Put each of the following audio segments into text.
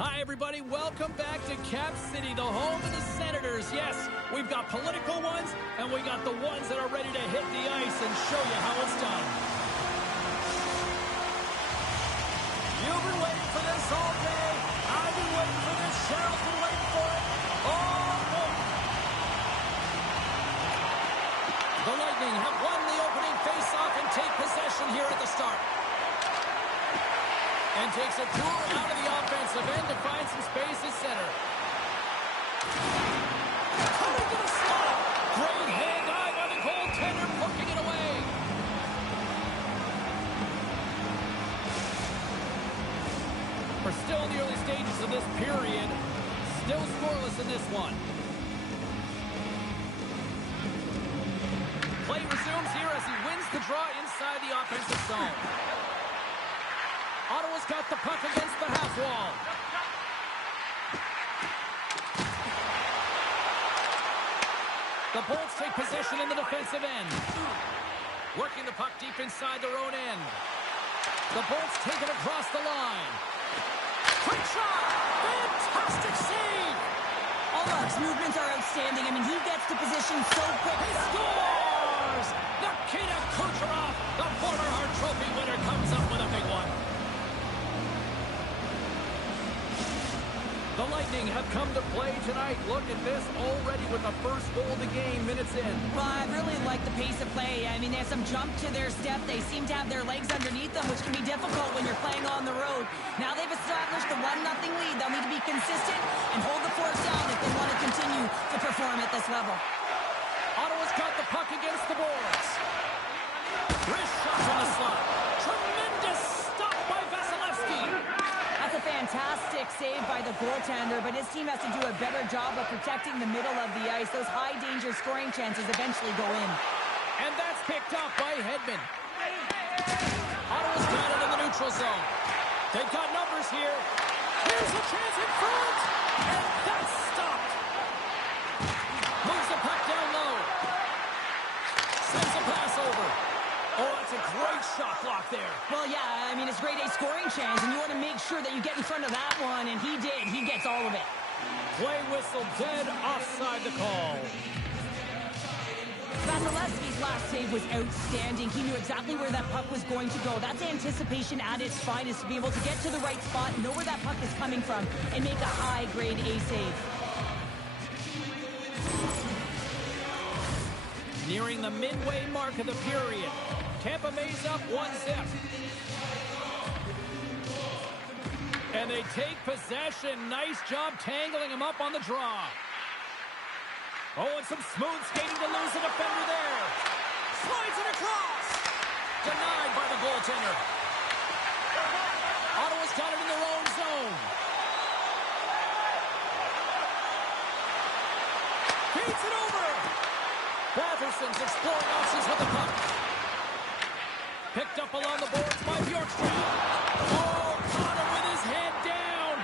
Hi, everybody. Welcome back to Cap City, the home of the Senators. Yes, we've got political ones, and we got the ones that are ready to hit the ice and show you how it's done. You've been waiting for this all day. I've been waiting for this. Cheryl's been waiting for it. Oh, boy. The Lightning have won the opening faceoff and take possession here at the start. And takes a tour out of the offensive end to find some space at center. Coming to the slot. Great hand eye by the goaltender, poking it away. We're still in the early stages of this period. Still scoreless in this one. Play resumes here as he wins the draw inside the offensive zone. Ottawa's got the puck against the half wall. The Bolts take possession in the defensive end. Working the puck deep inside their own end. The Bolts take it across the line. Quick shot! Fantastic save! Ulmark's movements are outstanding. I mean, he gets to position so quick. He scores! Nikita Kucherov, the former Hart Trophy winner, comes up with a big one. The Lightning have come to play tonight. Look at this, already with the first goal of the game, minutes in. Well, I really like the pace of play. I mean, there's some jump to their step. They seem to have their legs underneath them, which can be difficult when you're playing on the road. Now they've established the 1-0 lead. They'll need to be consistent and hold the force down if they want to continue to perform at this level. Ottawa's got the puck against the boards. Wrist shot from the slot. Tremendous stop by Vasilevsky. That's a fantastic save by the goaltender, but his team has to do a better job of protecting the middle of the ice. Those high-danger scoring chances eventually go in. And that's picked up by Hedman. Ottawa's got it in the neutral zone. They've got numbers here. Here's a chance in front, and that's stopped. Moves the puck down low. Sends a pass over. Oh, that's a great shot block there. Well, yeah, I mean, it's grade A scoring chance, and you want to make sure that you get in front of that one, and he did. He gets all of it. Play whistle dead, offside the call. Vasilevsky's last save was outstanding. He knew exactly where that puck was going to go. That's anticipation at its finest, to be able to get to the right spot, know where that puck is coming from, and make a high grade A save. Nearing the midway mark of the period. Tampa Bay's up 1-0. And they take possession. Nice job tangling him up on the draw. Oh, and some smooth skating to lose the defender there. Slides it across. Denied by the goaltender. Ottawa's got it in their own zone. Feeds it over. Batherson's exploring options with the puck. Picked up along the boards by Bjorkstrand. Oh, Connor with his head down.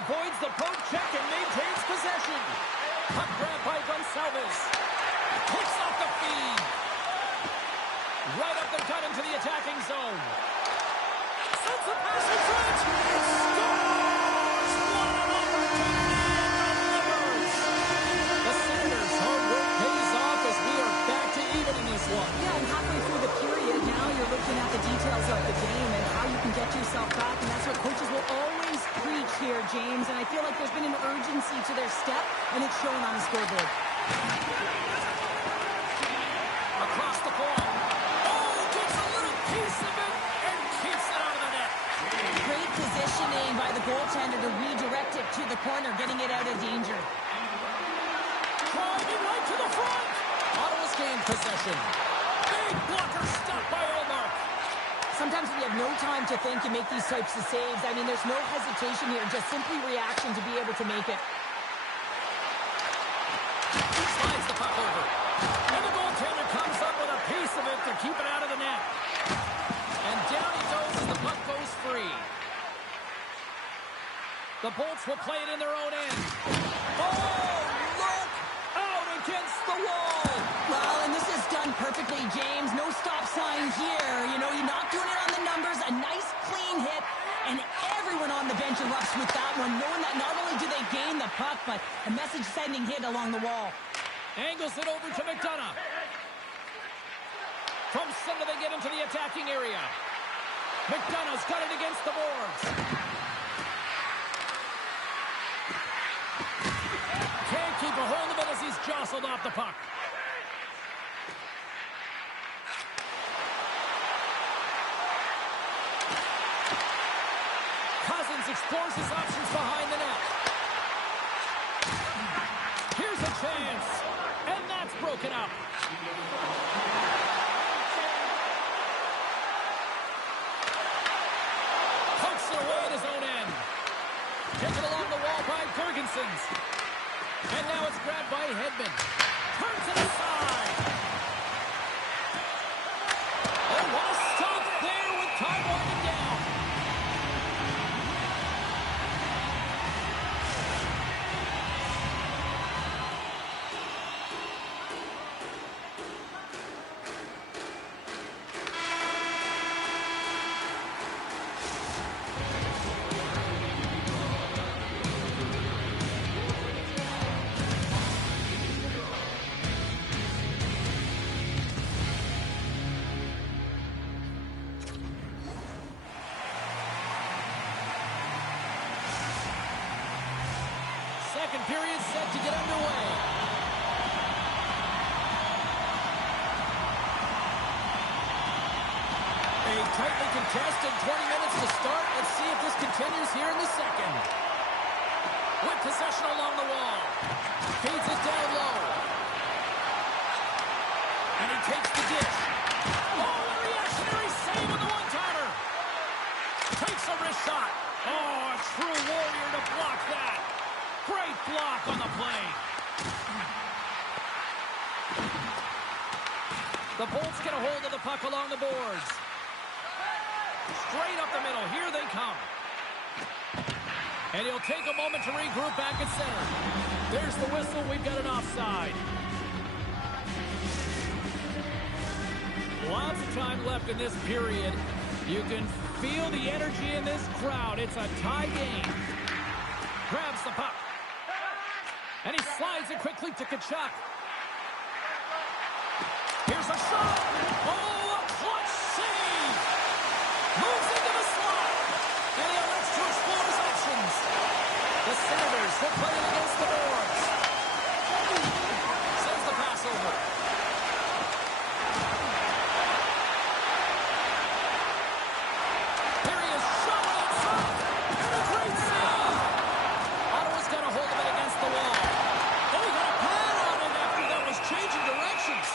Avoids the poke check and maintains possession. Puck grab by Gonçalves. Takes off the feed. Right up the gut into the attacking zone. Sends the pass in front. Scores! What an opportunity and delivers. The Senators' hard work pays off as we are back to even in this one. Yeah, and halfway through the period, now you're looking at the details of the game and how you can get yourself back, and that's what coaches will always preach here, James, and I feel like there's been an urgency to their step, and it's shown on the scoreboard. Across the point. Oh, gets a little piece of it and keeps it out of the net. Great positioning by the goaltender to redirect it to the corner, getting it out of danger. Driving right to the front. Ottawa's gained possession. Big blocker stop by Ullmark. Sometimes when you have no time to think, you make these types of saves. I mean, there's no hesitation here, just simply reaction to be able to make it. Slides the puck over. And the goaltender comes up with a piece of it to keep it out of the net. And down he goes as the puck goes free. The Bolts will play it in their own end. Oh, look! Out against the wall! Well, and this is done perfectly, James. No stop sign here. You know, you're not doing it on the numbers. A nice, clean hit. And everyone on the bench erupts with one, knowing that not only do they gain the puck, but a message-sending hit along the wall. Angles it over to McDonough. From center, they get into the attacking area. McDonough's got it against the boards. Can't keep a hold of it as he's jostled off the puck. Cousins explores his options behind the net. Here's a chance. And that's broken up. Pokes it away at his own end. Taken along the wall by Girgensons. And now it's grabbed by Hedman. Turns it aside. Oh, what a stop there with time winding down. Second period set to get underway. A tightly contested 20 minutes to start. Let's see if this continues here in the second. With possession along the wall. Feeds it down low. And he takes the dish. Oh, a reactionary save on the one-timer. Takes a wrist shot. Oh, a true warrior to block that. Great block on the play. The Bolts get a hold of the puck along the boards. Straight up the middle. Here they come. And he'll take a moment to regroup back at center. There's the whistle. We've got an offside. Lots of time left in this period. You can feel the energy in this crowd. It's a tie game. Grabs the puck. And he slides it quickly to Tkachuk. Here's a shot. Oh, a clutch save. Moves into the slot. And he elects to explore his options. The Senators will play it against the boards. Sends the pass over. Here he is, shot outside. And a great save. Ottawa's got a hold of it against the wall. Oh, he got a pad on him after that was changing directions.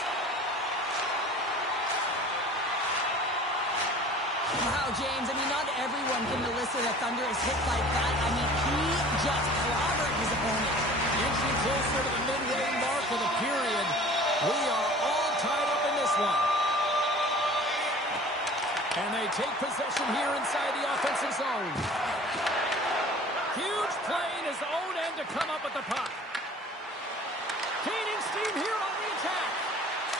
Wow, James, I mean, not everyone can elicit a thunderous hit like that. I mean, he just clobbered his opponent. Inching closer to the midway mark of the period. We are all tied up in this one. And they take possession here inside the offensive zone. Huge play in his own end to come up with the puck. Gaining steam here on the attack.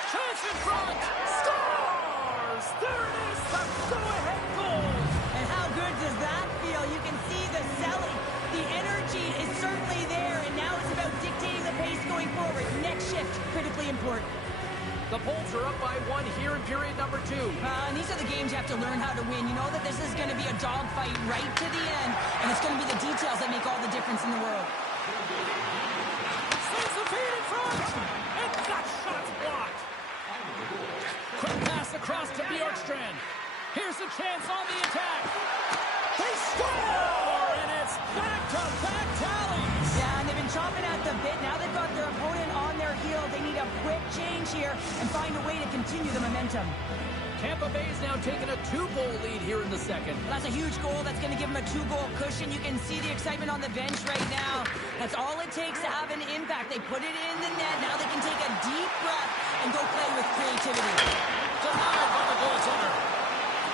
Chance in front. Scores! There it is, the go-ahead goal. And how good does that feel? You can see the selling. The energy is certainly there, and now it's about dictating the pace going forward. Next shift, critically important. The Bolts are up by one here in period number 2. And these are the games you have to learn how to win. You know that this is going to be a dogfight right to the end, and it's going to be the details that make all the difference in the world. Sends the feed in front, and that shot's blocked. Quick pass across to Bjorkstrand. Here's a chance on the attack. They score, and it's back-to-back tallies. Yeah, and they've been chomping at the bit. Now they've got their opponent on their heel. They need a quick change here and find a way to continue the momentum. Tampa Bay's now taking a 2-goal lead here in the second. That's a huge goal. That's going to give them a 2-goal cushion. You can see the excitement on the bench right now. That's all it takes to have an impact. They put it in the net. Now they can take a deep breath and go play with creativity. Denied by the goaltender.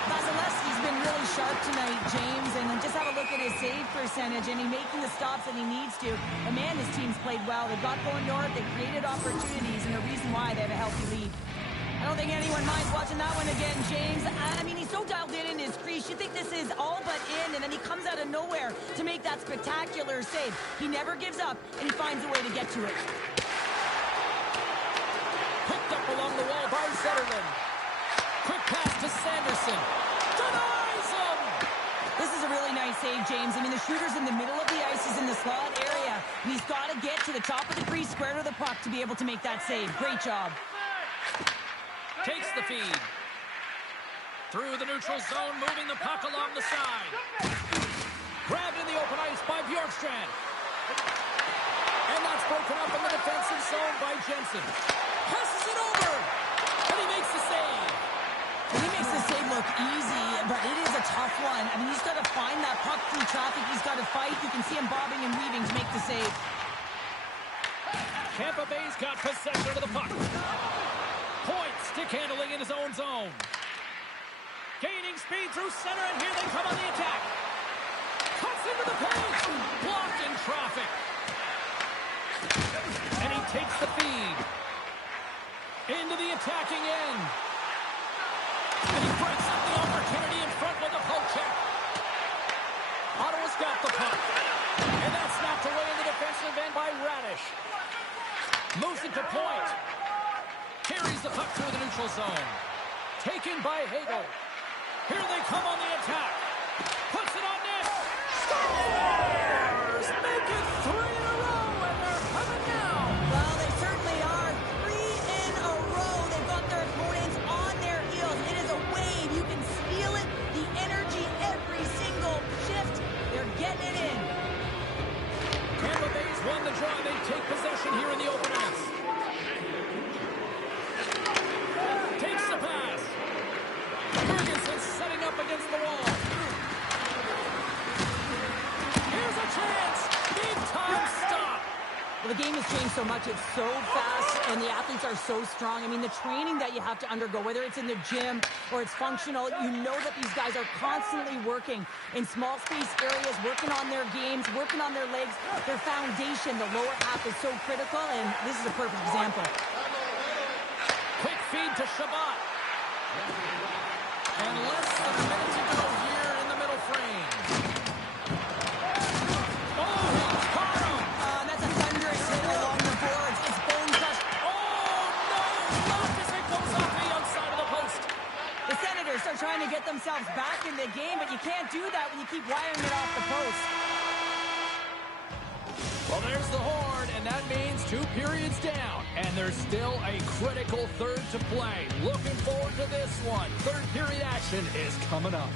Vasilevsky's been really sharp tonight, James, and then just have a look at his save percentage, and he's making the stops that he needs to. And man, his team's played well. They've got going north, they've created opportunities, and the reason why they have a healthy lead. And don't think anyone minds watching that one again, James. I mean, he's so dialed in his crease. You think this is all but in, and then he comes out of nowhere to make that spectacular save. He never gives up, and he finds a way to get to it. Picked up along the wall by Zetterlund. Quick pass to Sanderson. Denies him! This is a really nice save, James. I mean, the shooter's in the middle of the ice. He's in the slot area, and he's got to get to the top of the crease, square to the puck to be able to make that save. Great job. Takes the feed. Through the neutral zone, moving the puck along the side. Grabbed in the open ice by Bjorkstrand. And that's broken up in the defensive zone by Jensen. Passes it over. And he makes the save. And he makes the save look easy, but it is a tough one. I mean, he's got to find that puck through traffic. He's got to fight. You can see him bobbing and weaving to make the save. Tampa Bay's got possession of the puck. Point, stick handling in his own zone. Gaining speed through center, and here they come on the attack. Cuts into the paint. Blocked in traffic. And he takes the feed. Into the attacking end. And he breaks up the opportunity in front with a poke check. Ottawa's got the puck. And that's knocked away in the defensive end by Radish. Moves it to point. Carries the puck through the neutral zone. Taken by Hagel. Here they come on the attack. Puts it on net. Scores! Make it 3 in a row, and they're coming now. Well, they certainly are. 3 in a row. They've got their opponents on their heels. It is a wave. You can feel it. The energy every single shift. They're getting it in. Tampa Bay's won the draw. They take possession here in the open ice. Takes the pass. Ferguson setting up against the wall. Here's a chance. Big time stop. Well, the game has changed so much. It's so fast, and the athletes are so strong. I mean, the training that you have to undergo, whether it's in the gym or it's functional, you know that these guys are constantly working in small space areas, working on their games, working on their legs. Their foundation, the lower half, is so critical, and this is a perfect example. Quick feed to Shabbat. And less than a minute to go here in the middle frame. Oh, he caught him. That's a thunderous hit along the boards. It's bone crushed. Oh, no. Not as it goes off the outside of the post. The Senators are trying to get themselves back in the game, but you can't do that when you keep wiring it off the post. Well, there's the horn, and that means 2 periods down. And there's still a critical third to play. Looking forward to this one. Third period action is coming up.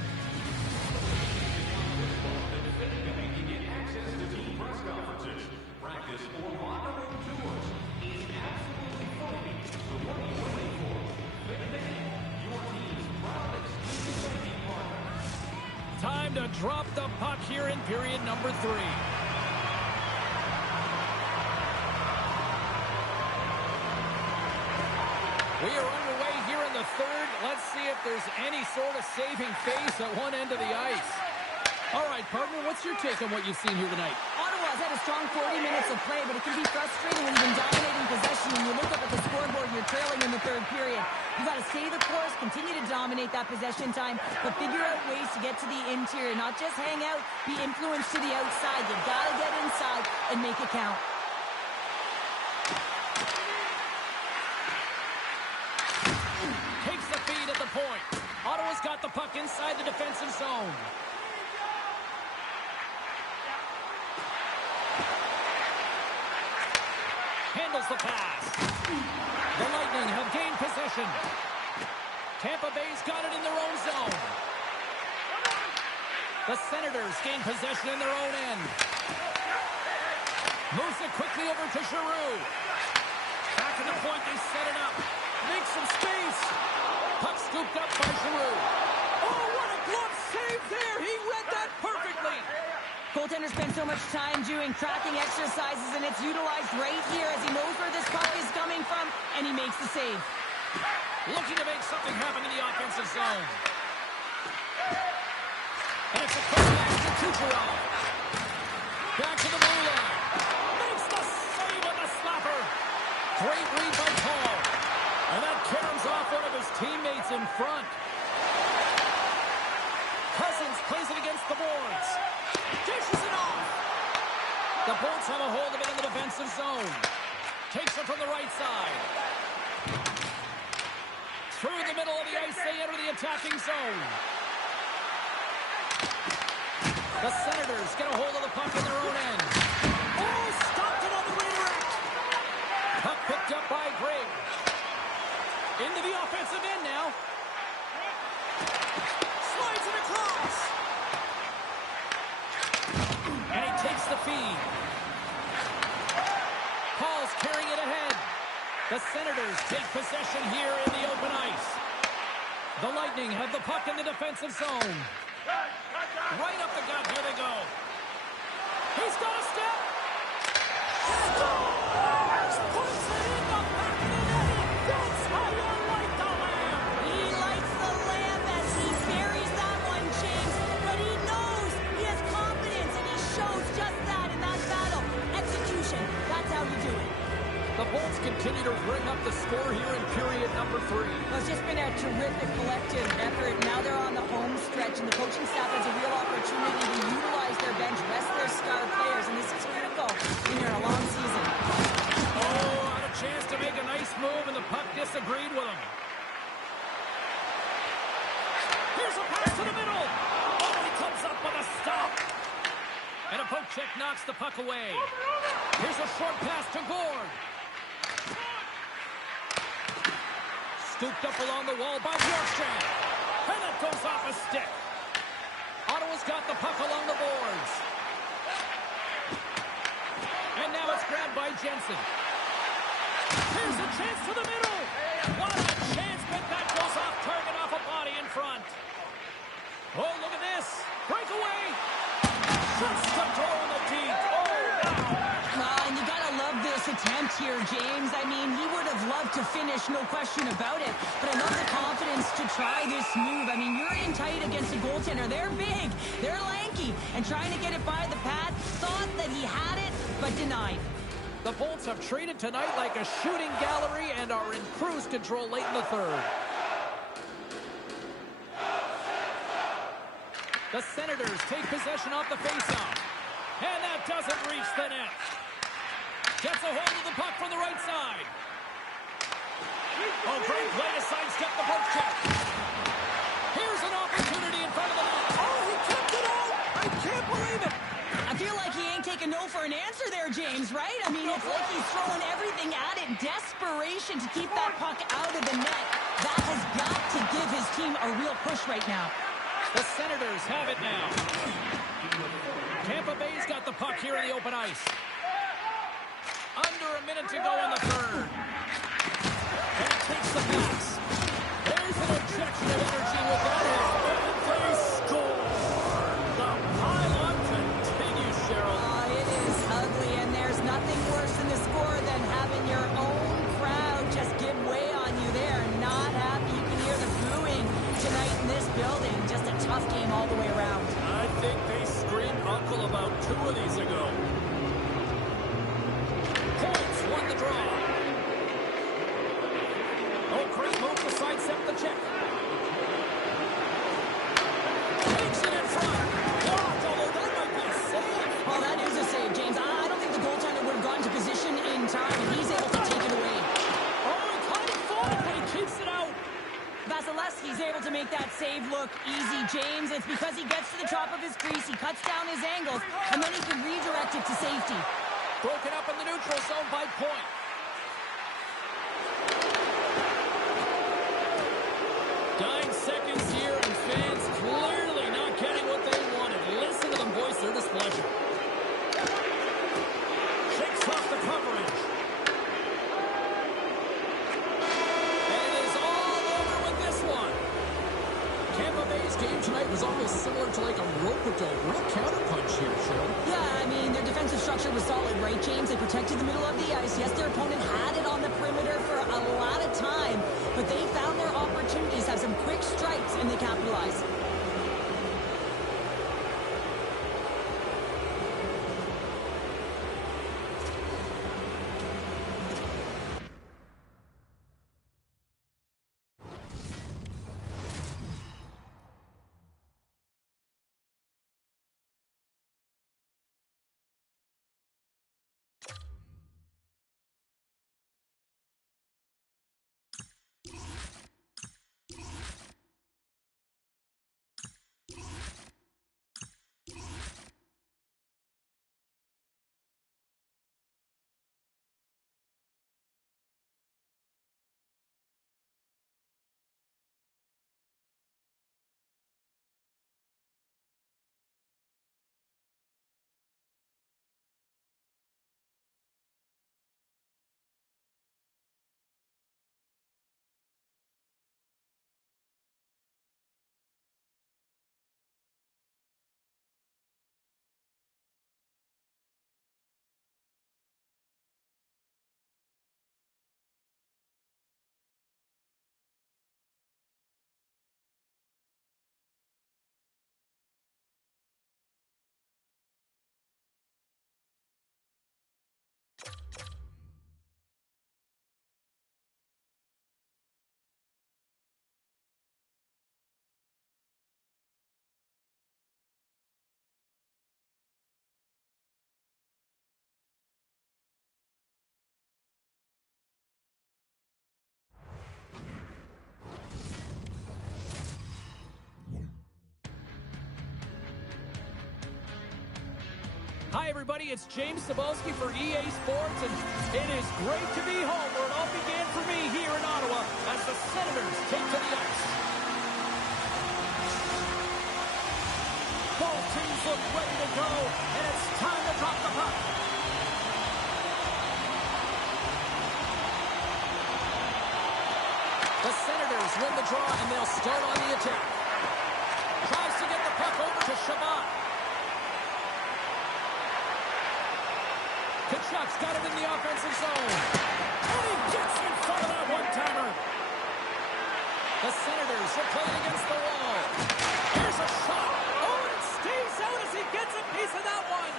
Time to drop the puck here in period number 3. We are underway here in the third. Let's see if there's any sort of saving face at one end of the ice. All right, partner, what's your take on what you've seen here tonight? Ottawa's had a strong 40 minutes of play, but it can be frustrating when you've been dominating possession and you look up at the scoreboard and you're trailing in the third period. You've got to stay the course, continue to dominate that possession time, but figure out ways to get to the interior, not just hang out, be influenced to the outside. You've got to get inside and make it count. Takes the feed at the point. Ottawa's got the puck inside the defensive zone. Handles the pass. The Lightning have gained possession. Tampa Bay's got it in their own zone. The Senators gain possession in their own end. Moves it quickly over to Giroux. Back at the point, they set it up. Makes some space. Puck scooped up by Giroux. Oh, what a glove save there. He read that perfectly. Goaltender spends so much time doing tracking exercises, and it's utilized right here as he knows where this puck is coming from, and he makes the save. Looking to make something happen in the offensive zone. And it's a quick back to Kucherov. Back to the blue line. Makes the save with the slapper. Great read by Paul. And that caroms off one of his teammates in front. Cousins plays it against the boards. Dishes it off. The Bolts have a hold of it in the defensive zone. Takes it from the right side. Through the middle of the ice, they enter the attacking zone. The Senators get a hold of the puck in their own end. Oh, stopped it on the redirect. Puck picked up by Greg. Into the offensive end now. Slides it across. And he takes the feed. Paul's carrying it ahead. The Senators take possession here in the open ice. The Lightning have the puck in the defensive zone. Right up the gut. Here they go. He's got a step. Scores! Puts it in the back of the net. That's how you like the Lamb. He likes the Lamb as he buries that one, James. But he knows he has confidence, and he shows just that in that battle. Execution. That's how you do it. The Bolts continue to bring up the score here in period number 3. Well, it's just been a terrific collective effort. Now they're on the home stretch, and the coaching staff has a real opportunity to utilize their bench, rest their star players, and this is critical in a long season. Oh, had a chance to make a nice move, and the puck disagreed with him. Here's a pass to the middle. Oh, he comes up with a stop. And a poke check knocks the puck away. Here's a short pass to Gord. Scooped up along the wall by Bjorkstrand. And that goes off a stick. Ottawa's got the puck along the boards. And now it's grabbed by Jensen. Here's a chance to the middle. What a chance, but that goes off target off a body in front. Oh, look at this. Breakaway. Shuts the door in the deep. Oh, wow. And you gotta love this attempt here, James. I mean, he would have loved to finish, no question about it. But I love the confidence to try this move. I mean, you're in tight against a goaltender. They're big, they're lanky, and trying to get it by the pad. Thought that he had it, but denied. The Bolts have traded tonight like a shooting gallery and are in cruise control late in the third. The Senators take possession off the faceoff. And that doesn't reach the net. Gets a hold of the puck from the right side. Oh, great play to sidestep the poke check. Here's an opportunity in front of the net. Oh, he kept it out. I can't believe it. I feel like he ain't taking no for an answer there, James, right? I mean, it's like he's throwing everything at it. Desperation to keep that puck out of the net. That has got to give his team a real push right now. The Senators have it now. Tampa Bay's got the puck here in the open ice. Under a minute to go in the third. And he takes the pass. There's an injection of energy with that hit. And they score. The pile-on continues, Cheryl. Oh, it is ugly, and there's nothing worse in the score than having your own crowd just give way on you. They're not happy. You can hear the booing tonight in this building. Just a tough game all the way around. I think they screamed uncle about 2 of these ago. Points won the draw. Oh, great move to sidestep the check. Takes it in front. Blocked, although that might be a save. Oh, that is a save, James. I don't think the goaltender would have gotten to position in time, and he's able to take it away. Oh, he caught it full, but he keeps it out. Vasilevsky's able to make that save look easy, James. It's because he gets to the top of his crease, he cuts down his angles, and then he can redirect it to safety. Broken up in the neutral zone by Point. Dying seconds here, and fans clearly not getting what they wanted. Listen to them voice their displeasure. Shakes off the coverage. And it is all over with this one. Tampa Bay's game tonight was almost similar to like a rope-a-dope. Real counterpunch here, Cheryl. Yeah, I mean, their defensive structure was solid, right, James? They protected the middle of the ice. Yes, their opponent had it on the perimeter for a lot of time, but they found their opportunities, have some quick strikes, and they capitalized. Hi, everybody. It's James Cebulski for EA Sports, and it is great to be home where it all began for me here in Ottawa as the Senators take to the ice. Both teams look ready to go, and it's time to drop the puck. The Senators win the draw, and they'll start on the attack. Tries to get the puck over to Chabot. Kachuk's got it in the offensive zone. And he gets in front of that one-timer. The Senators are playing against the wall. Here's a shot. Oh, and it stays out as he gets a piece of that one.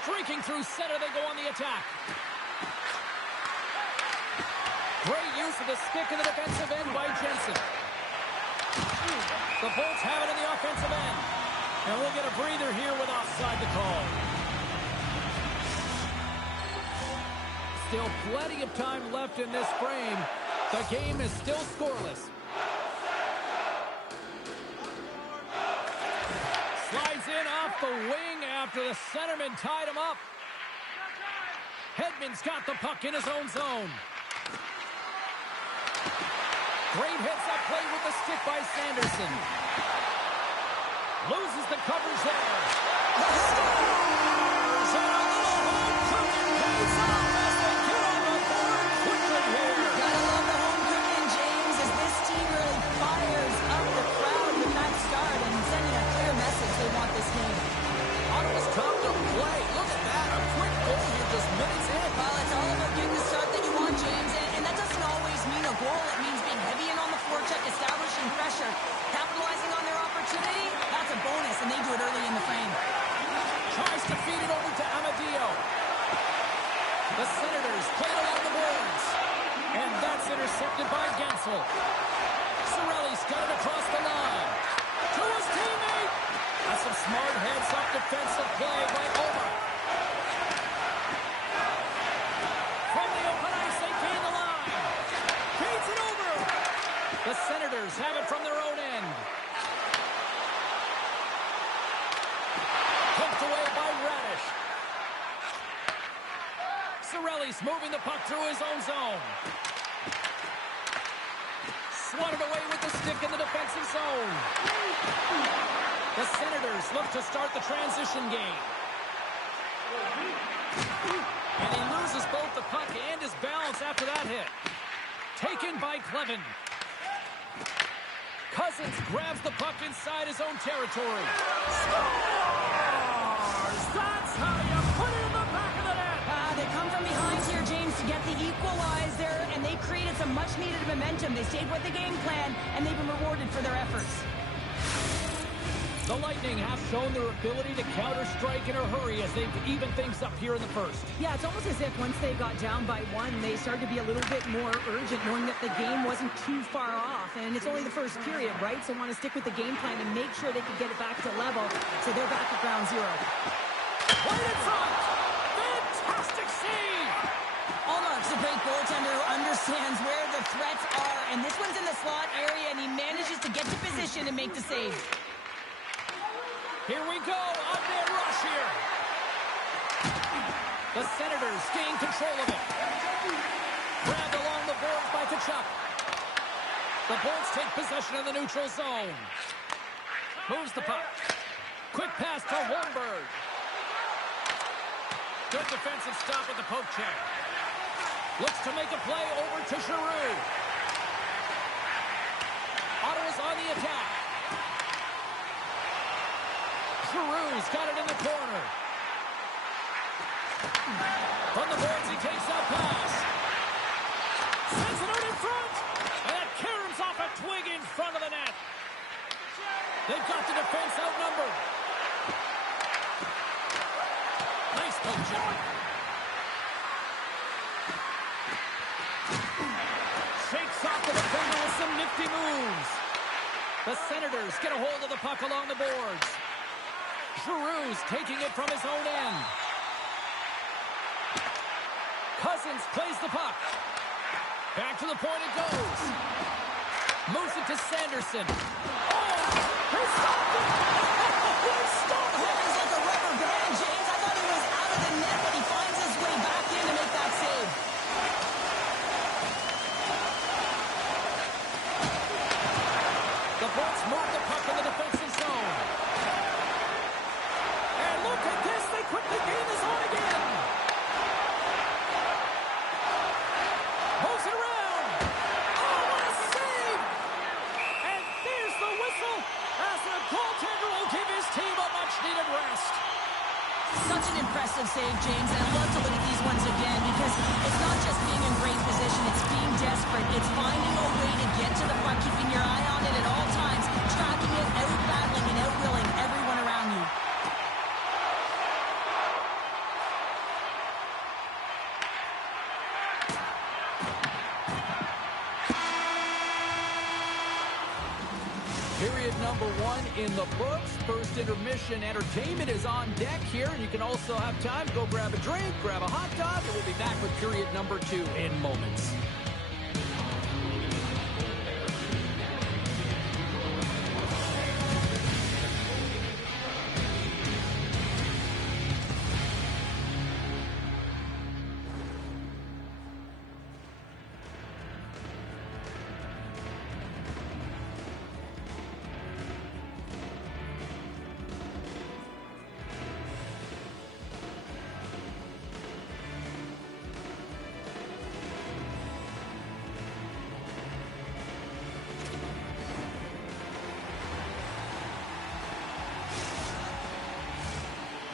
Streaking through center, they go on the attack. Great use of the stick in the defensive end by Jensen. The Bolts have it in the offensive end. And we'll get a breather here with offside the call. Still plenty of time left in this frame. The game is still scoreless. Slides in off the wing after the centerman tied him up. Hedman's got the puck in his own zone. Great heads-up play with the stick by Sanderson. Loses the coverage there. The Stars and a little home cooking pays off as they get on the board quickly here. Gotta love the home cooking, James, as this team really fires up the crowd with that start and sending a clear message they want this game. Ottawa's top to play. Look at that. A quick goal here just minutes in. Well, it's all about getting the start that you want, James, and that doesn't always mean a goal. It means being heavy in on the forecheck, establishing pressure, capitalizing on their opportunity. That's a bonus, and they do it early in the frame. Tries to feed it over to Amadio. The Senators play it along the boards. And that's intercepted by Gensel. Cirelli's got it across the line. To his teammate. That's some smart heads-up defensive play by Omar. From the open ice, they gain the line. Feeds it over. The Senators have it from their own end. Poked away by Radish. Cirelli's moving the puck through his own zone. Swatted away with the stick in the defensive zone. The Senators look to start the transition game. And he loses both the puck and his balance after that hit. Taken by Clevin. Cousins grabs the puck inside his own territory. Scores! That's how you put it in the back of the net. They come from behind here, James, to get the equalizer, and they created some much-needed momentum. They stayed with the game plan, and they've been rewarded for their efforts. The Lightning have shown their ability to counter-strike in a hurry as they've evened things up here in the first. Yeah, it's almost as if once they got down by one, they started to be a little bit more urgent, knowing that the game wasn't too far off. And it's only the first period, right? So want to stick with the game plan and make sure they can get it back to level. So they're back at ground zero. Right in front! Fantastic save! Allmark's a great goaltender who understands where the threats are. And this one's in the slot area, and he manages to get to position and make the save. Here we go, up-man rush here. The Senators gain control of it. Grabbed along the boards by Tkachuk. The Bolts take possession of the neutral zone. Moves the puck. Quick pass to Holmberg. Good defensive stop with the poke check. Looks to make a play over to Giroux. Ottawa's on the attack. Giroux's got it in the corner. From the boards, he takes that pass. Sends it out in front. And that caroms off a twig in front of the net. They've got the defense outnumbered. Nice poke check. Shakes off the defender with some nifty moves. The Senators get a hold of the puck along the boards. Giroux's taking it from his own end. Cousins plays the puck. Back to the point it goes. Moves it to Sanderson. Oh, he stopped it! He stopped Let's move the puck in the defensive zone. And look at this. They quickly gain this on again. Moves it around. Oh, what a save. And there's the whistle as the goaltender will give his team a much-needed rest. Such an impressive save, James, and I'd love to look at these ones again because it's not just being in great position, it's being desperate. It's finding a way to get to the puck, keeping your eye on it at all times, tracking it, out-battling and out-willing everyone around you. Period number 1 in the books. First intermission entertainment is on deck here, and you can also have time to go grab a drink, grab a hot dog, and we'll be back with period number 2 in moments.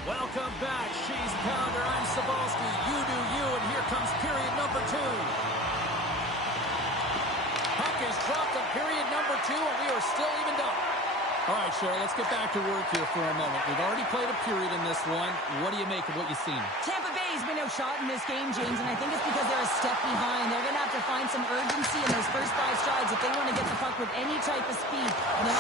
Welcome back. She's Pounder. I'm Cybulski. You do you, and here comes period number 2. Puck is dropped on period number 2, and we are still evened up. All right, Cheryl, let's get back to work here for a moment. We've already played a period in this one. What do you make of what you've seen? Tampa Bay's been outshot in this game, James, and I think it's because they're a step behind. They're going to have to find some urgency in those first 5 strides if they want to get the puck with any type of speed. And then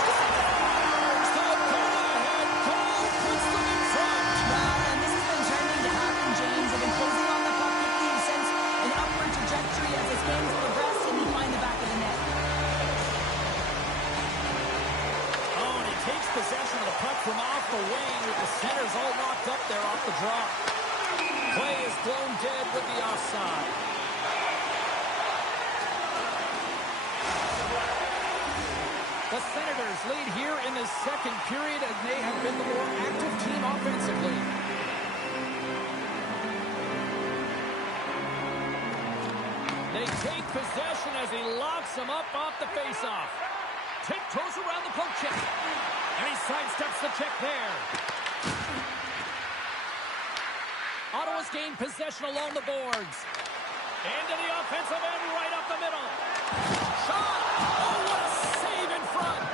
closing on the puck quickly and sense an upward trajectory as this game's progressed and they find the back of the net. Oh, and he takes possession of the puck from off the wing with the centers all locked up there off the drop. Play is blown dead with the offside. The Senators lead here in the second period and they have been the more active team offensively. They take possession as he locks him up off the faceoff. Tiptoes around the poke check. And he sidesteps the check there. Ottawa's gained possession along the boards. Into the offensive end, right up the middle. Shot! Oh, what a save in front!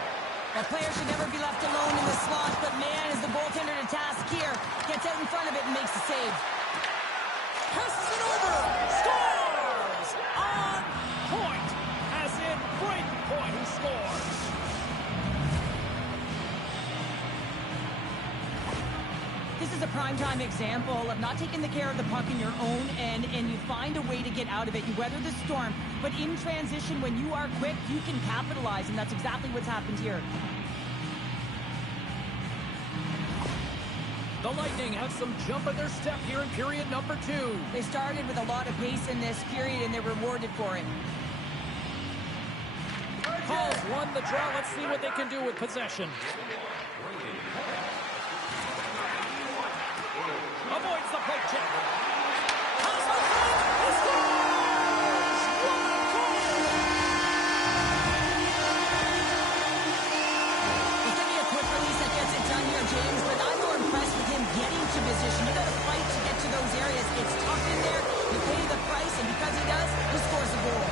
A player should never be left alone in the slot, but man, is the goaltender to task here. Gets out in front of it and makes the save. Passes it over! Scores! On point! As in Brayden Point who scores. This is a primetime example of not taking the care of the puck in your own end, and you find a way to get out of it. You weather the storm, but in transition, when you are quick, you can capitalize, and that's exactly what's happened here. The Lightning have some jump in their step here in period number 2. They started with a lot of pace in this period, and they're rewarded for it. Hall's won the draw. Let's see what they can do with possession. Avoids the poke check. Hall's on front. He scores! What a goal! It's going to be a quick release that gets it done here, James, but I'm more impressed with him getting to position. You got to fight to get to those areas. It's tough in there. You pay the price, and because he does, he scores a goal.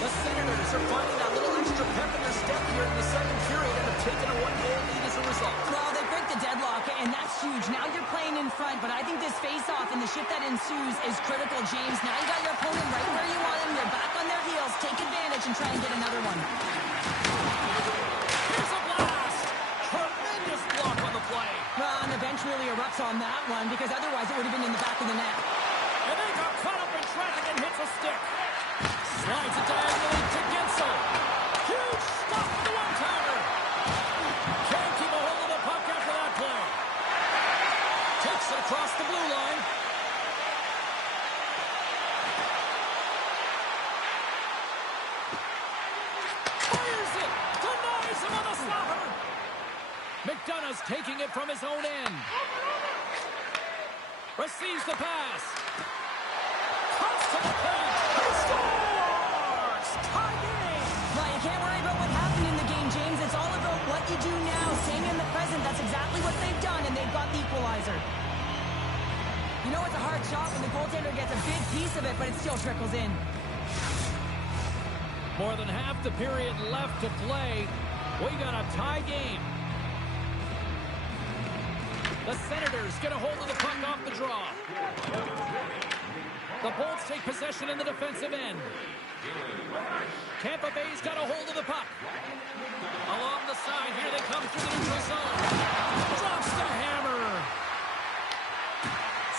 The Senators are finding that little extra pep in their step here in the second period and have taken a one-goal lead as a result. Well, they break the deadlock, and that's huge. Now you're playing in front, but I think this face-off and the shift that ensues is critical, James. Now you got your opponent right where you want him. You're back on their heels. Take advantage and try and get another one. Here's a blast! Tremendous block on the play. Well, and the bench really erupts on that one because otherwise it would have been in the back of the net. And they got caught up in traffic and hits a stick. Slides it diagonally to Gensel. Huge stop for the one-timer. Can't keep a hold of the puck after that play. Takes it across the blue line. Fires it. Denies him on the side. McDonough's taking it from his own end. Receives the pass. Cuts to the plate. Scores! Tie game! Well, you can't worry about what happened in the game, James. It's all about what you do now, staying in the present. That's exactly what they've done, and they've got the equalizer. You know it's a hard shot when the goaltender gets a big piece of it, but it still trickles in. More than half the period left to play. We got a tie game. The Senators get a hold of the puck off the draw. The Bolts take possession in the defensive end. Tampa Bay's got a hold of the puck. Along the side, here they come through the neutral zone. Drops the hammer.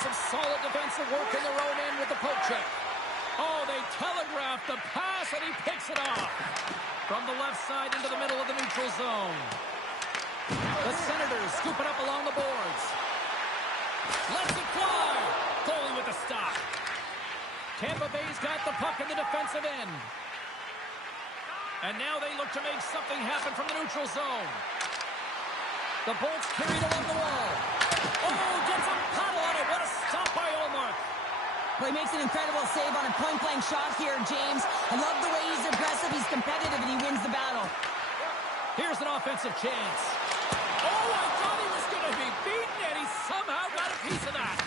Some solid defensive work in their own end with the poke check. Oh, they telegraphed the pass, and he picks it off. From the left side into the middle of the neutral zone. The Senators scoop it up along the boards. Lets it fly. Goalie with the stop. Tampa Bay's got the puck in the defensive end. And now they look to make something happen from the neutral zone. The Bolts carried along the wall. Oh, gets a paddle on it. What a stop by Ullmark. Well, he makes an incredible save on a point-blank shot here, James. I love the way he's aggressive, he's competitive, and he wins the battle. Here's an offensive chance. Oh, I thought he was going to be beaten, and he somehow got a piece of that.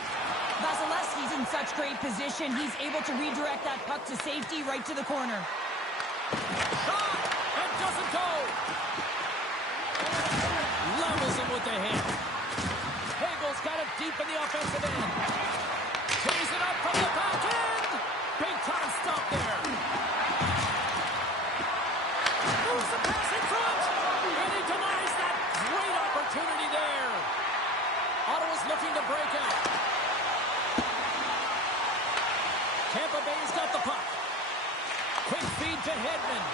Vasilevsky's in such great position. He's able to redirect that puck to safety right to the corner. Shot, and doesn't go. Levels him with the hit. Hagel's got it deep in the offensive end. Tees it up from the back end. Big time stop there. Moves the pass in front. And he denies that great opportunity there. Ottawa's looking to break out. Tampa Bay's got the puck. Quick feed to Hedman.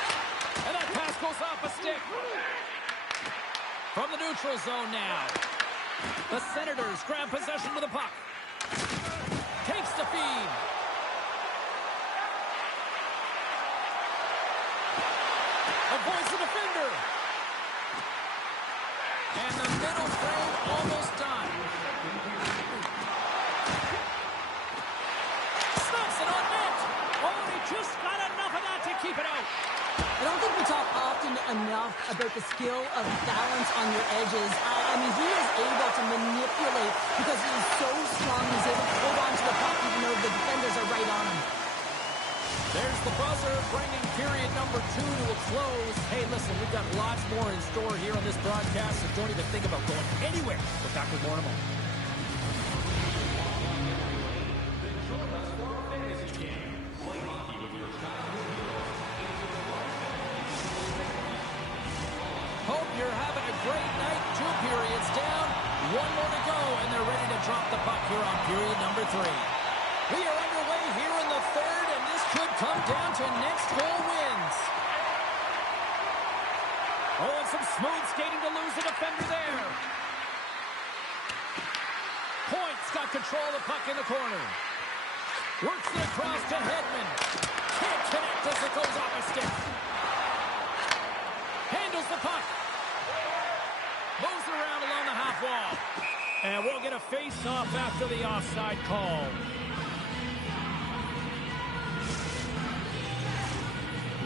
And that pass goes off a stick. From the neutral zone now. The Senators grab possession with the puck. Takes the feed. Avoids the defender. And the middle frame almost done. Snaps it on net. Oh, and he just got enough of that to keep it out. I don't think we talk often enough about the skill of balance on your edges. I mean, he is able to manipulate because he is so strong. He's able to hold on to the puck even though the defenders are right on him. There's the buzzer, bringing period number 2 to a close. Hey, listen, we've got lots more in store here on this broadcast, so don't even think about going anywhere. We're back with more in a moment. Hope you're having a great night. 2 periods down, 1 more to go, and they're ready to drop the puck here on period number 3. We are underway here in the third, and this could come down to next goal wins. Oh, and some smooth skating to lose the defender there. Point's got control of the puck in the corner. Works it across to Hedman. Can't connect as it goes off a stick. Handles the puck. Moves it around along the half wall. And we'll get a face-off after the offside call.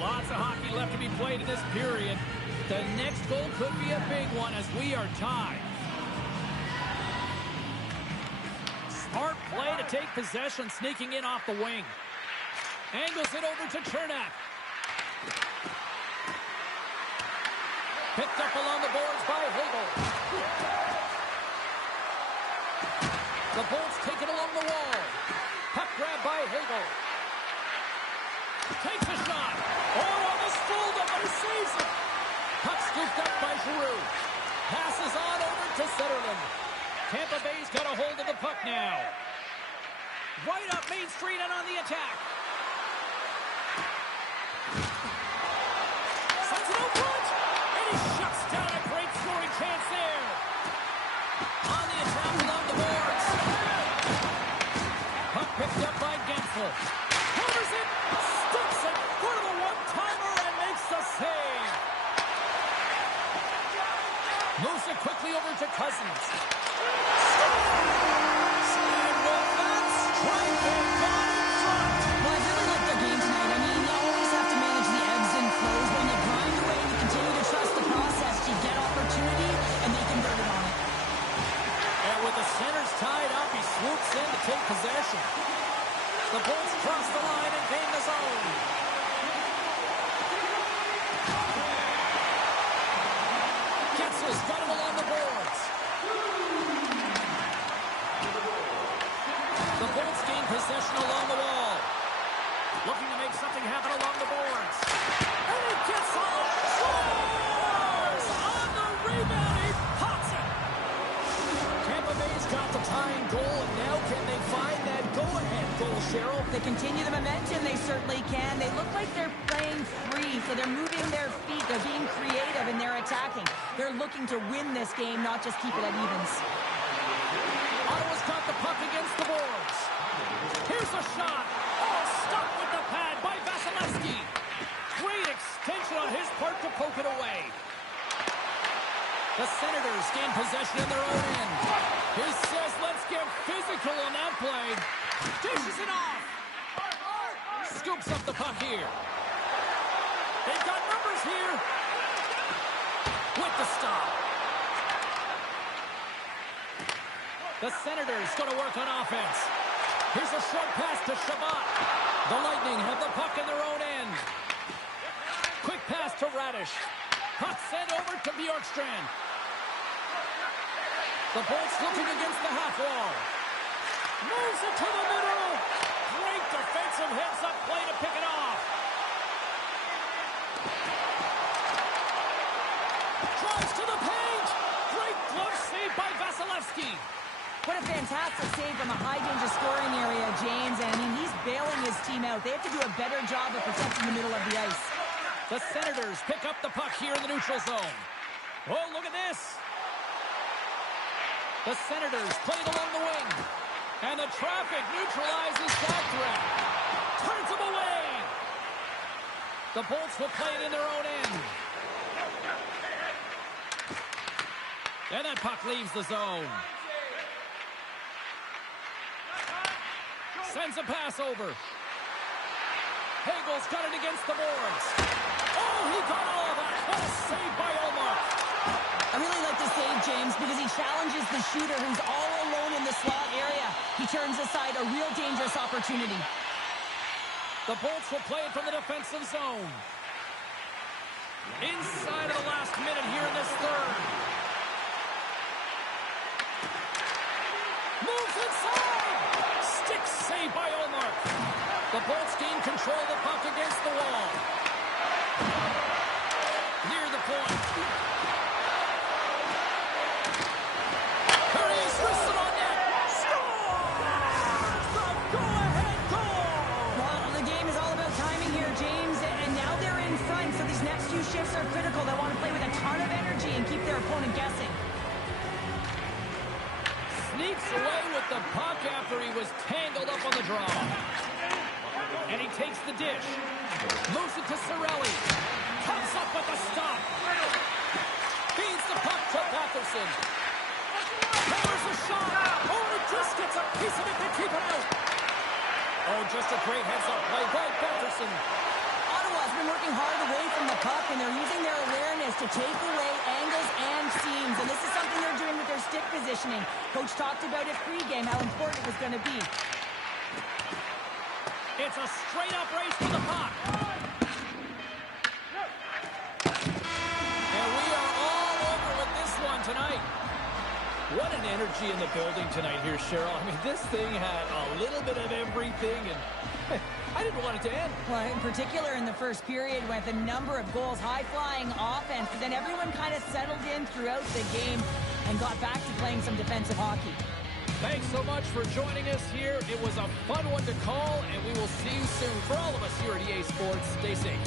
Lots of hockey left to be played in this period. The next goal could be a big one as we are tied. Smart play to take possession, sneaking in off the wing. Angles it over to Chernak. Picked up along the boards by Hagel. The Bolts take it along the wall. Puck grab by Hagel. Takes a shot. Oh, almost fooled him, but he saves it. Puck scooped up by Giroux. Passes on over to Zetterlund. Tampa Bay's got a hold of the puck now. Right up Main Street and on the attack. Sends it out front. And he shuts down a great scoring chance there. On the attack along the boards. Puck picked up by Gensel. Hammers it. Sticks it for the one-timer and makes the save. Moves it quickly over to Cousins. And with that strike, they've gone in front. Well, I really like their game tonight. I mean, you always have to manage the ebbs and flows. When you grind away and you continue to trust the process, you get opportunity, and they convert it on it. And with the centers tied up, he swoops in to take possession. The Bolts cross the line and gain the zone. Getzel's got him along the boards. The Bolts gain possession along the wall. Looking to make something happen along the boards. And he gets on. Scores! On the rebound, he pops it. Tampa Bay's got the tying goal, and now can they find that go-ahead goal, Cheryl? They continue the momentum, they certainly can. They look like they're playing free, so they're moving their feet, they're being creative, and they're attacking. They're looking to win this game, not just keep it at evens. Ottawa's got the puck against the boards. Here's a shot. Oh, stopped with the pad by Vasilevsky. Great extension on his part to poke it away. The Senators gain possession in their own end. He says, let's get physical on that play. Dishes it off. Scoops up the puck here. They've got numbers here. With the stop. The Senators going to work on offense. Here's a short pass to Shabbat. The Lightning have the puck in their own end. Quick pass to Radish. Puck sent over to Bjorkstrand. The Bolts looking against the half wall. Moves it to the middle. Great defensive heads-up play to pick it off. Drives to the paint. Great glove save by Vasilevsky. What a fantastic save from a high-danger scoring area, James. And, I mean, he's bailing his team out. They have to do a better job of protecting the middle of the ice. The Senators pick up the puck here in the neutral zone. Oh, look at this. The Senators playing along the wing. And the traffic neutralizes that threat. Turns them away. The Bolts will play it in their own end. And that puck leaves the zone. Sends a pass over. Hagel's got it against the boards. Oh, he got all of that. What a save by Omar. I really like the save, James, because he challenges the shooter who's all alone in the slot area. He turns aside a real dangerous opportunity. The Bolts will play it from the defensive zone. Inside of the last minute here in this third. Moves inside. Stick save by Omar. The Bolts gain control of the puck against the wall. Near the point. Here he is, wristed on net. Scores! The go-ahead goal! Well, the game is all about timing here, James, and now they're in front, so these next few shifts are critical. They want to play with a ton of energy and keep their opponent guessing. Sneaks away with the puck after he was tangled up on the draw. And he takes the dish. Moves it to Cirelli. Comes up with the stop. Feeds the puck to Batherson. Powers a shot. Oh, he just gets a piece of it to keep it out. Oh, just a great heads-up play by Batherson. Ottawa's been working hard away from the puck, and they're using their awareness to take away angles and seams. And this is something they're doing with their stick positioning. Coach talked about it pregame, how important it was going to be. It's a straight-up race to the puck. And we are all over with this one tonight. What an energy in the building tonight here, Cheryl. I mean, this thing had a little bit of everything, and I didn't want it to end. Well, in particular in the first period with a number of goals, high-flying offense, but then everyone kind of settled in throughout the game and got back to playing some defensive hockey. Thanks so much for joining us here. It was a fun one to call, and we will see you soon. For all of us here at EA Sports, stay safe.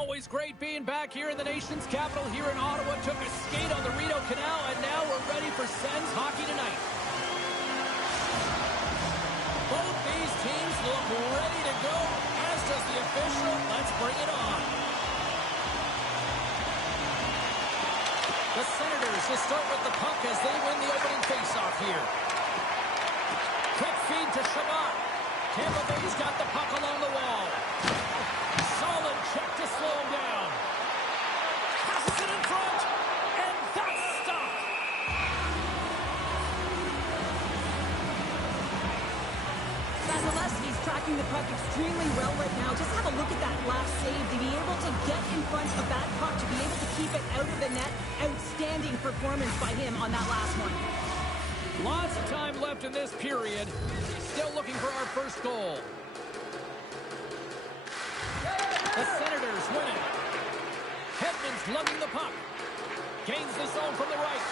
Always great being back here in the nation's capital here in Ottawa. Took a skate on the Rideau Canal, and now we're ready for Sens hockey tonight. Both these teams look ready to go, as does the official. Let's bring it on. The Senators will start with the puck as they win the opening faceoff here. Quick feed to Chabot. Tampa Bay's got the puck along the wall. Solid check to slow him down. Passes it in front, and that's stopped. Vasilevsky's tracking the puck extremely well right now. Just have a look at that last save. To be able to get in front of that puck, to be able to keep it out of the net. Outstanding performance by him on that last one. Lots of time left in this period. Still looking for our first goal. The Senators win it. Hedman's lugging the puck. Gains the zone from the right.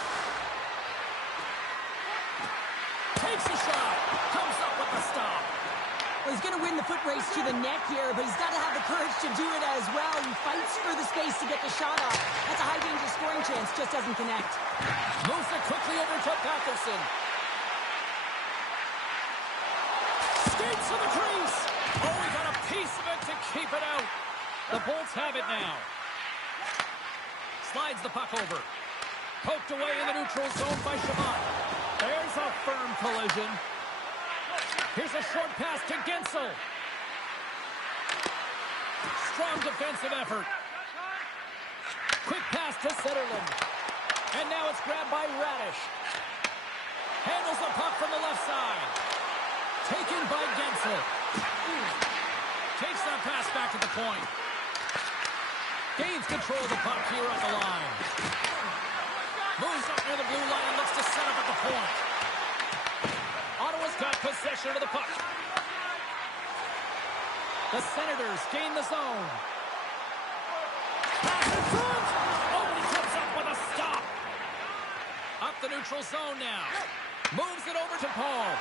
Takes a shot. Comes up with the stop. Well, he's going to win the foot race to the net here, but he's got to have the courage to do it as well. He fights for the space to get the shot off. That's a high-danger scoring chance. Just doesn't connect. Moves it quickly over to Patterson. Skates to the crease. Oh, he got a piece of it to keep it out. The Bolts have it now. Slides the puck over. Poked away in the neutral zone by Chabot. There's a firm collision. Here's a short pass to Gensel. Strong defensive effort. Quick pass to Zetterlund. And now it's grabbed by Radish. Handles the puck from the left side. Taken by Gensel. Takes that pass back to the point. Gains control of the puck here on the line. Moves up near the blue line and looks to set up at the point. Ottawa's got possession of the puck. The Senators gain the zone. Pass in front! Oh, and he comes up with a stop. Up the neutral zone now. Moves it over to Paul.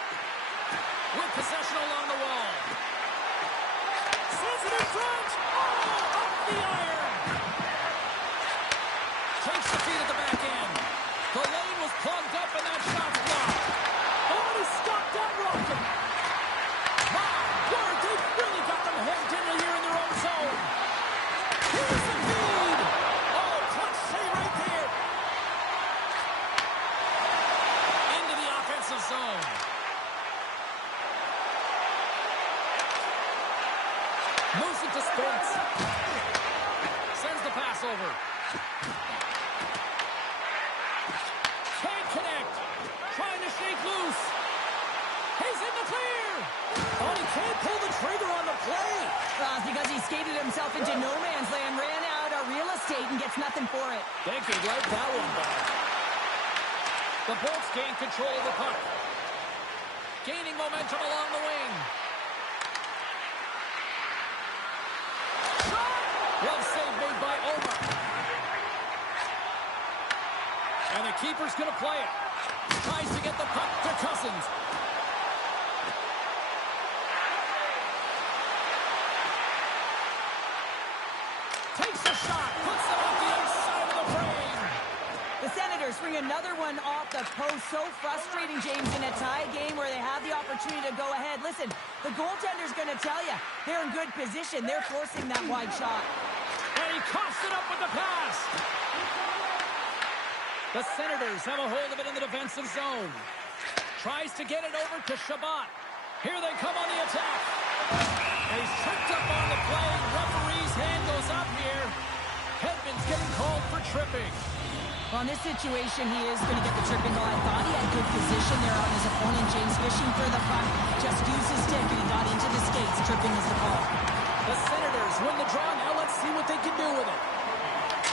With possession along the wall. Sends it in front! Oh, up the iron! Takes the feed at the back end. The lane was plugged up and that shot's blocked. Oh, he stopped that rocket. My word, they've really got them hemmed in here in their own zone. Here's the feed. Oh, clutch save right there. Into the offensive zone. Moves it to Spence. Sends the pass over. Can't connect. Trying to shake loose. He's in the clear. Oh, he can't pull the trigger on the play. Well, it's because he skated himself into no man's land, ran out of real estate, and gets nothing for it. Think he'd like that one back. The Bolts gain control of the puck. Gaining momentum along the wing. Well save made by Omar. And the keeper's going to play it. Tries to get the puck to Cousins. Takes a shot. Puts it off the outside of the frame. The Senators bring another one off the post. So frustrating, James, in a tie game where they have the opportunity to go ahead. Listen, the goaltender's going to tell you they're in good position. They're forcing that wide shot. And he coughs it up with the pass. The Senators have a hold of it in the defensive zone. Tries to get it over to Chabot. Here they come on the attack. And he's tripped up on the play. Referee's hand goes up here. Hedman's getting called for tripping. Well, in this situation, he is going to get the tripping goal. I thought he had good position there on his opponent. James fishing for the puck. Just used his stick and he got into the skates. Tripping is the call. The Senators win the draw. Now let's see what they can do with it.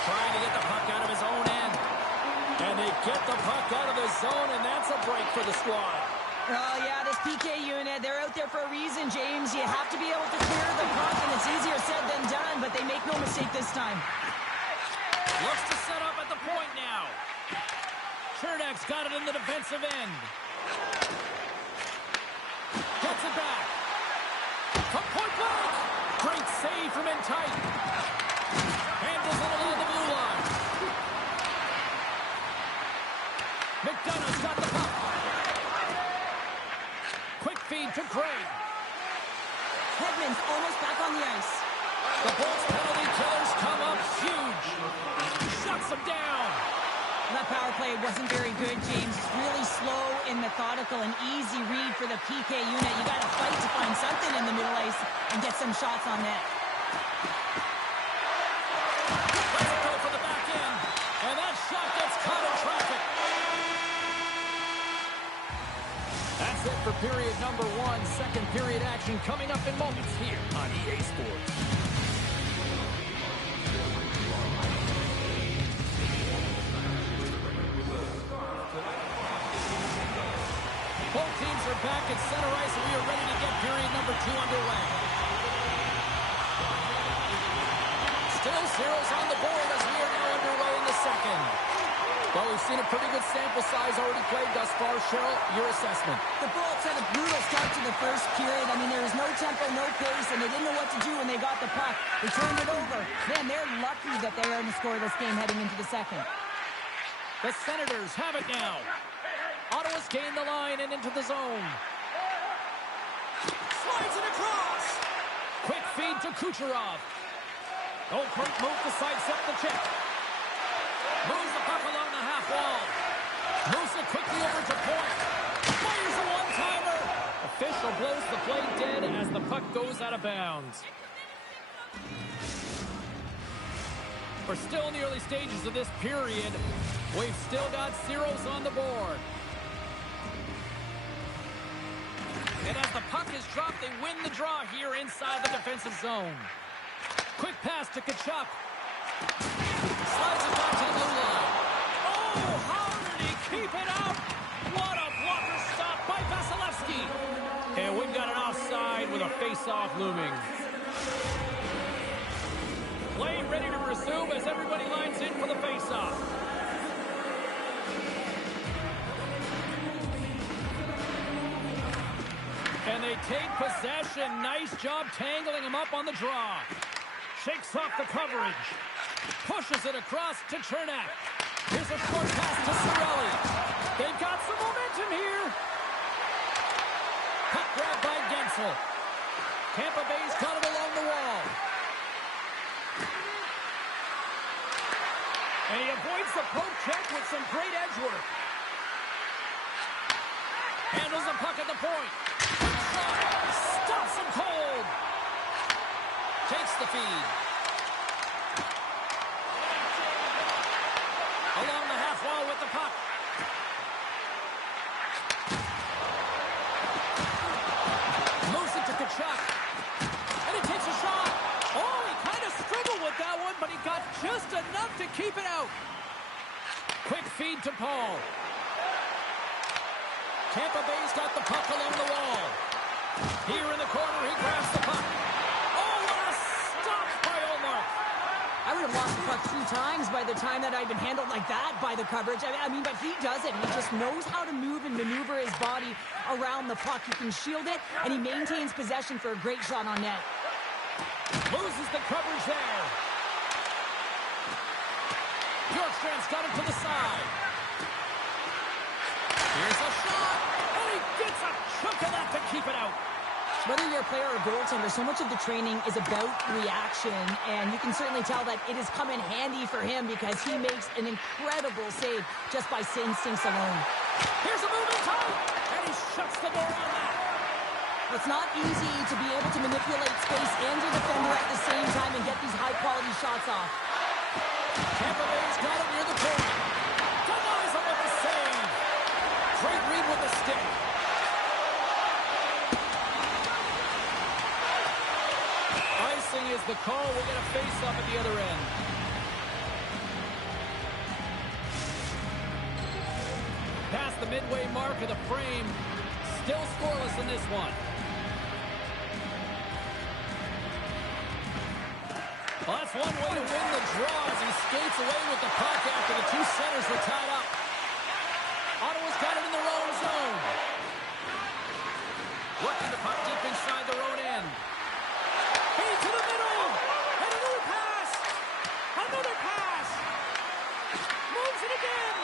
Trying to get the puck out of his own end. And they get the puck out of the zone, and that's a break for the squad. Oh, yeah, this PK unit, they're out there for a reason, James. You have to be able to clear the puck, and it's easier said than done, but they make no mistake this time. Looks to set up at the point now. Chernak's got it in the defensive end. Gets it back. From point blank. Great save from in tight. McDonough's got the puck. Quick feed to Craig. Hedman's almost back on the ice. The Bolts penalty killers come up huge. Shuts them down. That power play wasn't very good, James. Really slow and methodical, an easy read for the PK unit. You got to fight to find something in the middle ice and get some shots on net. Let's go for the back end. And that shot gets caught in traffic. That's it for period number 1. Second period action coming up in moments here on EA Sports. Both teams are back at center ice, and we are ready to get period number 2 underway. Still zeros on the board as we are now underway in the second. Well, we've seen a pretty good sample size already played thus far. Cheryl, your assessment. The Bolts had a brutal start to the first period. I mean, there was no tempo, no pace, and they didn't know what to do when they got the puck. They turned it over. Man, they're lucky that they are in a scoreless game heading into the second. The Senators have it now. Ottawa's gained the line and into the zone. Slides it across. Quick feed to Kucherov. Goldberg moved to sidestep the check. Moves the puck along the half wall. Moves it quickly over to point. Fires a one-timer. Official blows the play dead as the puck goes out of bounds. We're still in the early stages of this period. We've still got zeros on the board. And as the puck is dropped, they win the draw here inside the defensive zone. Quick pass to Tkachuk. Slides it back to the blue line. Oh, how did he keep it out? What a blocker stop by Vasilevsky. And we've got an offside with a face-off looming. Play ready to resume as everybody lines in for the face-off. And they take possession. Nice job tangling him up on the draw. Shakes off the coverage. Pushes it across to Chernak. Here's a short pass to Cirelli. They've got some momentum here. Puck grab by Gensel. Tampa Bay's got it along the wall. And he avoids the poke check with some great edge work. Handles the puck at the point. Stops him cold. Takes the feed. Along the half wall with the puck. Moves it to Tkachuk. And he takes a shot. Oh, he kind of struggled with that one, but he got just enough to keep it out. Quick feed to Paul. Tampa Bay's got the puck along the wall. Here in the corner, he grabs the puck. Oh, what a stop by Omar. I would have lost the puck 3 times by the time that I'd been handled like that by the coverage. I mean, but he doesn't. He just knows how to move and maneuver his body around the puck. He can shield it, and he maintains possession for a great shot on net. Loses the coverage there. Bjorkstrand's got it to the side. Here's a shot, and he gets a chunk of that to keep it out. Whether you're a player or a goaltender, so much of the training is about reaction, and you can certainly tell that it has come in handy for him because he makes an incredible save just by instincts alone. Here's a moving puck, and he shuts the door on that. It's not easy to be able to manipulate space and your defender at the same time and get these high-quality shots off. Tampa Bay's got it near the point. Denies him with the save. Great read with the stick. Icing is the call. We'll get a face-off at the other end. Past the midway mark of the frame. Still scoreless in this one. Well, that's one way to win the draw as he skates away with the puck after the 2 centers were tied up. Ottawa's got it in their own zone. Working the puck deep inside their own end. Hey, to the middle! And another pass! Another pass! Moves it again!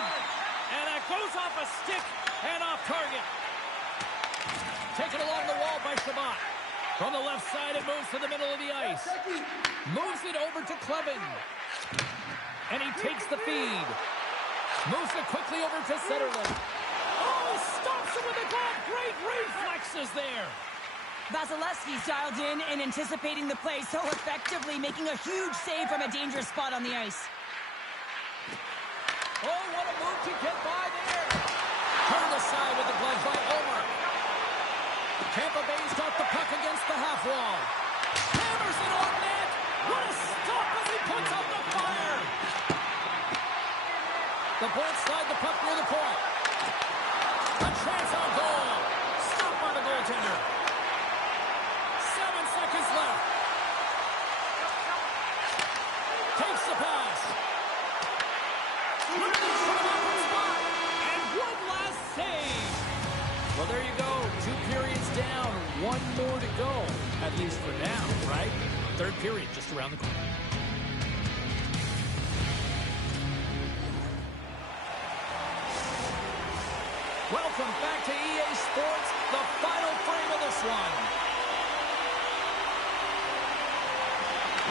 And that goes off up a stick and off target. Taken along the wall by Shabbat. From the left side, it moves to the middle of the ice. Moves it over to Clevin. And he takes the feed. Moves it quickly over to Zetterlund. Oh, stops it with a glove. Great reflexes there. Vasilevsky's dialed in and anticipating the play so effectively, making a huge save from a dangerous spot on the ice. Oh, what a move to get by there. Turned aside with the glove by Omar. Tampa Bay's got the puck against the half wall. Hammers it on net. What a stop as he puts out the fire. The Bolts slide the puck near the point. A chance on goal. Stopped by the goaltender. 7 seconds left. Takes the pass. And one last save. Well, there you go. 2 periods down. 1 more to go. At least for now, right? Third period just around the corner. Welcome back to EA Sports, the final frame of this one.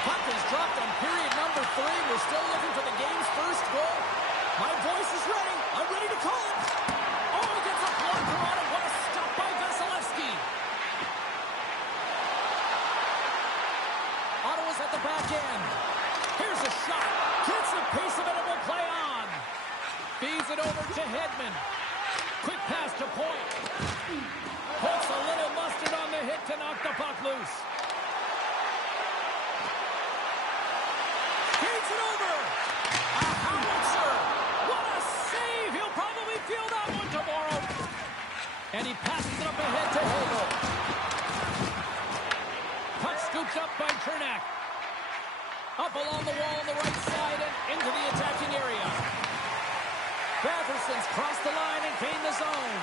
Puck is dropped on period number 3. We're still looking for the game's first goal. My voice is ready. I'm ready to call it. Oh, he gets a blocker on it. What a stop by Vasilevsky. Ottawa's at the back end. Here's a shot. Gets a piece of it and will play on. Feeds it over to Hedman. Quick pass to Point. Puts a little mustard on the hit to knock the puck loose. Feeds it over. A howitzer. What a save. He'll probably feel that one tomorrow. And he passes it up ahead to Hagel. Puck scooped up by Chernak. Up along the wall on the right side and into the attacking area. Batterson's crossed the line and gained the zone.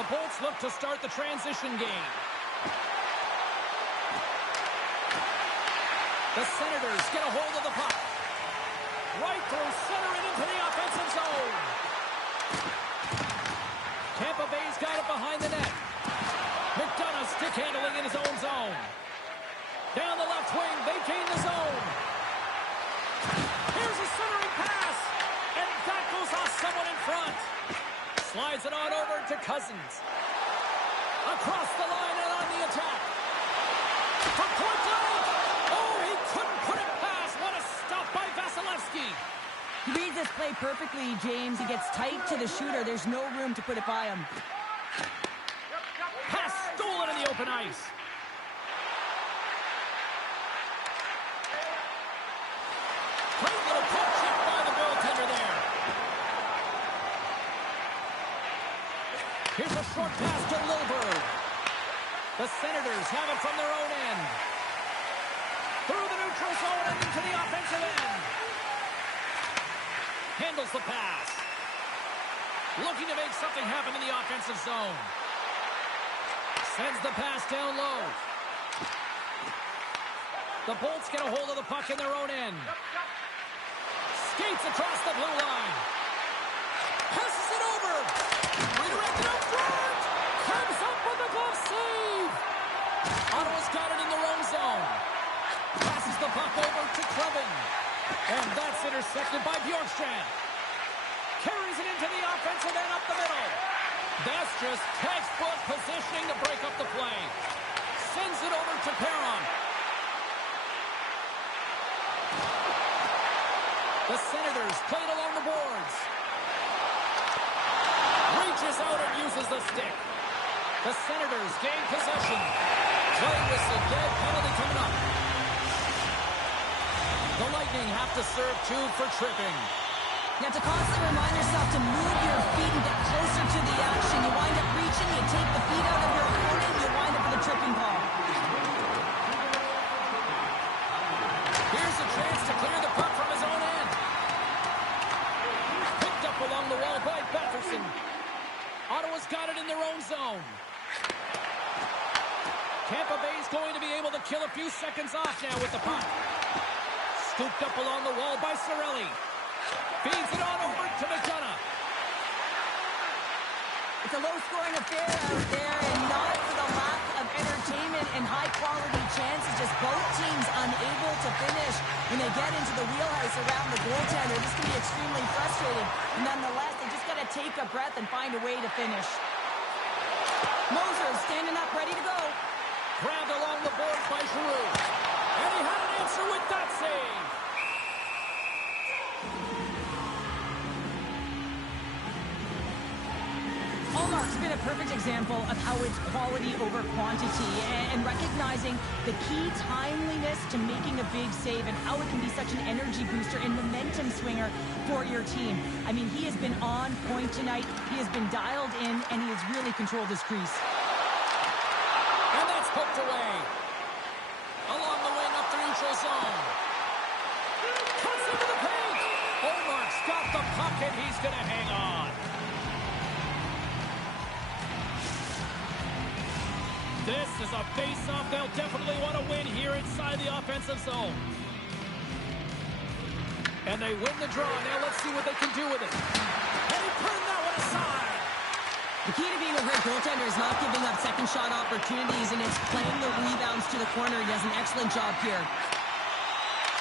The Bolts look to start the transition game. The Senators get a hold of the puck. Right through center and into the offensive zone. Tampa Bay's got it behind the net. McDonough stick handling in his own zone. Down the left wing, they gain the zone. Here's a centering pass. And that goes off someone in front. Slides it on over to Cousins. Across the line and on the attack. For point blank. Oh, he couldn't put it past. What a stop by Vasilevsky. He reads this play perfectly, James. He gets tight to the shooter. There's no room to put it by him. Pass stolen in the open ice. Great little poke check by the goaltender there. Here's a short pass to Lilburg. The Senators have it from their own end. Through the neutral zone and into the offensive end. Handles the pass. Looking to make something happen in the offensive zone. Sends the pass down low. The Bolts get a hold of the puck in their own end. Skates across the blue line. Passes it over. Redirected up front. Comes up with a glove save. Ottawa's got it in their own zone. Passes the puck over to Clevin. And that's intercepted by Bjorkstrand. Carries it into the offensive end up the middle. That's just textbook positioning to break up the play. Sends it over to Perron. The Senators played along the boards. Reaches out and uses the stick. The Senators gain possession. Play whistle, dead penalty coming up. The Lightning have to serve 2 for tripping. You have to constantly remind yourself to move your feet and get closer to the action. You wind up reaching, you take the feet out of your opponent, you wind up with a tripping call. Here's a chance to clear the puck from his own end. Picked up along the wall by Batherson. Ottawa's got it in their own zone. Tampa Bay's going to be able to kill a few seconds off now with the puck. Scooped up along the wall by Cirelli. Feeds it on over to McDonough. It's a low-scoring affair out there, and not for the lack of entertainment and high-quality chances. Just both teams unable to finish when they get into the wheelhouse around the goaltender. This can be extremely frustrating. Nonetheless, they just got to take a breath and find a way to finish. Moser standing up, ready to go. Grabbed along the boards by Giroux. And he had an answer with that save. Ullmark's been a perfect example of how it's quality over quantity and recognizing the key timeliness to making a big save and how it can be such an energy booster and momentum swinger for your team. I mean, he has been on point tonight. He has been dialed in, and he has really controlled his crease. And that's hooked away. Along the wing up the neutral zone. Cuts into the paint. Ullmark's got the puck, and he's going to hang on. This is a face-off they'll definitely want to win here inside the offensive zone. And they win the draw. Now let's see what they can do with it. And he turned that one aside. The key to being a great goaltender is not giving up second shot opportunities, and it's playing the rebounds to the corner. He does an excellent job here.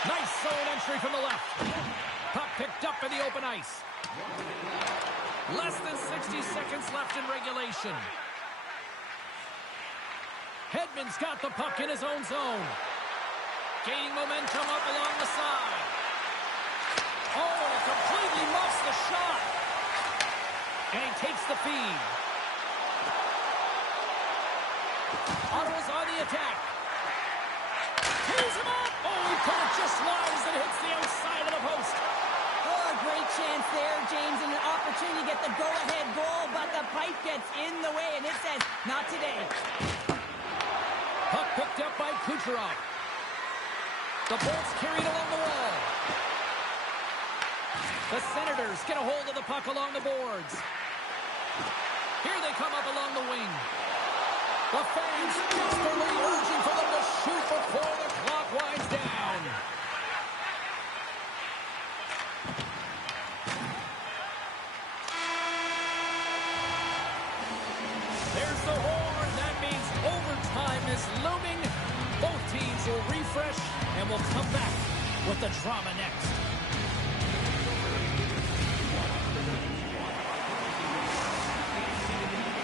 Nice zone entry from the left. Puck picked up in the open ice. Less than 60 seconds left in regulation. Hedman's got the puck in his own zone. Gaining momentum up along the side. Oh, it completely muffs the shot. And he takes the feed. Ottawa's on the attack. Tees him up. Oh, he put it just wide as it hits the outside of the post. Oh, a great chance there, James, and an opportunity to get the go-ahead goal, but the pipe gets in the way, and it says, not today. Puck picked up by Kucherov. The Bolts carried along the wall. The Senators get a hold of the puck along the boards. Here they come up along the wing. The fans desperately urging for them to shoot before the clock winds down. There's the horn. That means overtime is looming. Both teams will refresh and will come back with the drama next.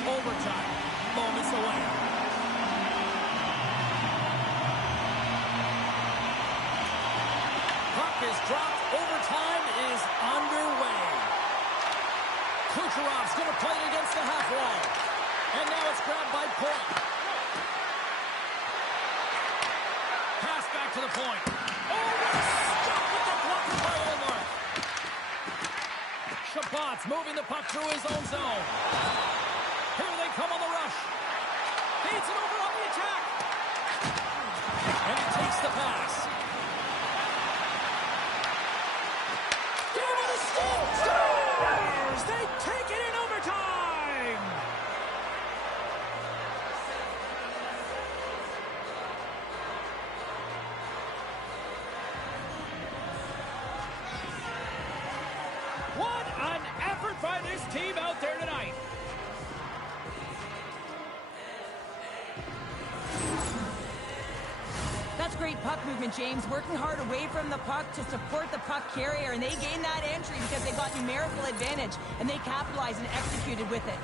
Overtime, moments away. Puck is dropped. Overtime is underway. Kucherov's going to play it against the half wall. And now it's grabbed by Point. Pass back to the point. Oh, what a stop with the blocker by Ullmark. Shabbat's moving the puck through his own zone. Here they come on the rush. Feeds it over on the attack. And he takes the pass. Give it a steal. Scores! They take it in overtime. What an effort by this team out there tonight. That's great puck movement, James. Working hard away from the puck to support the puck carrier, and they gained that entry because they got numerical advantage, and they capitalized and executed with it.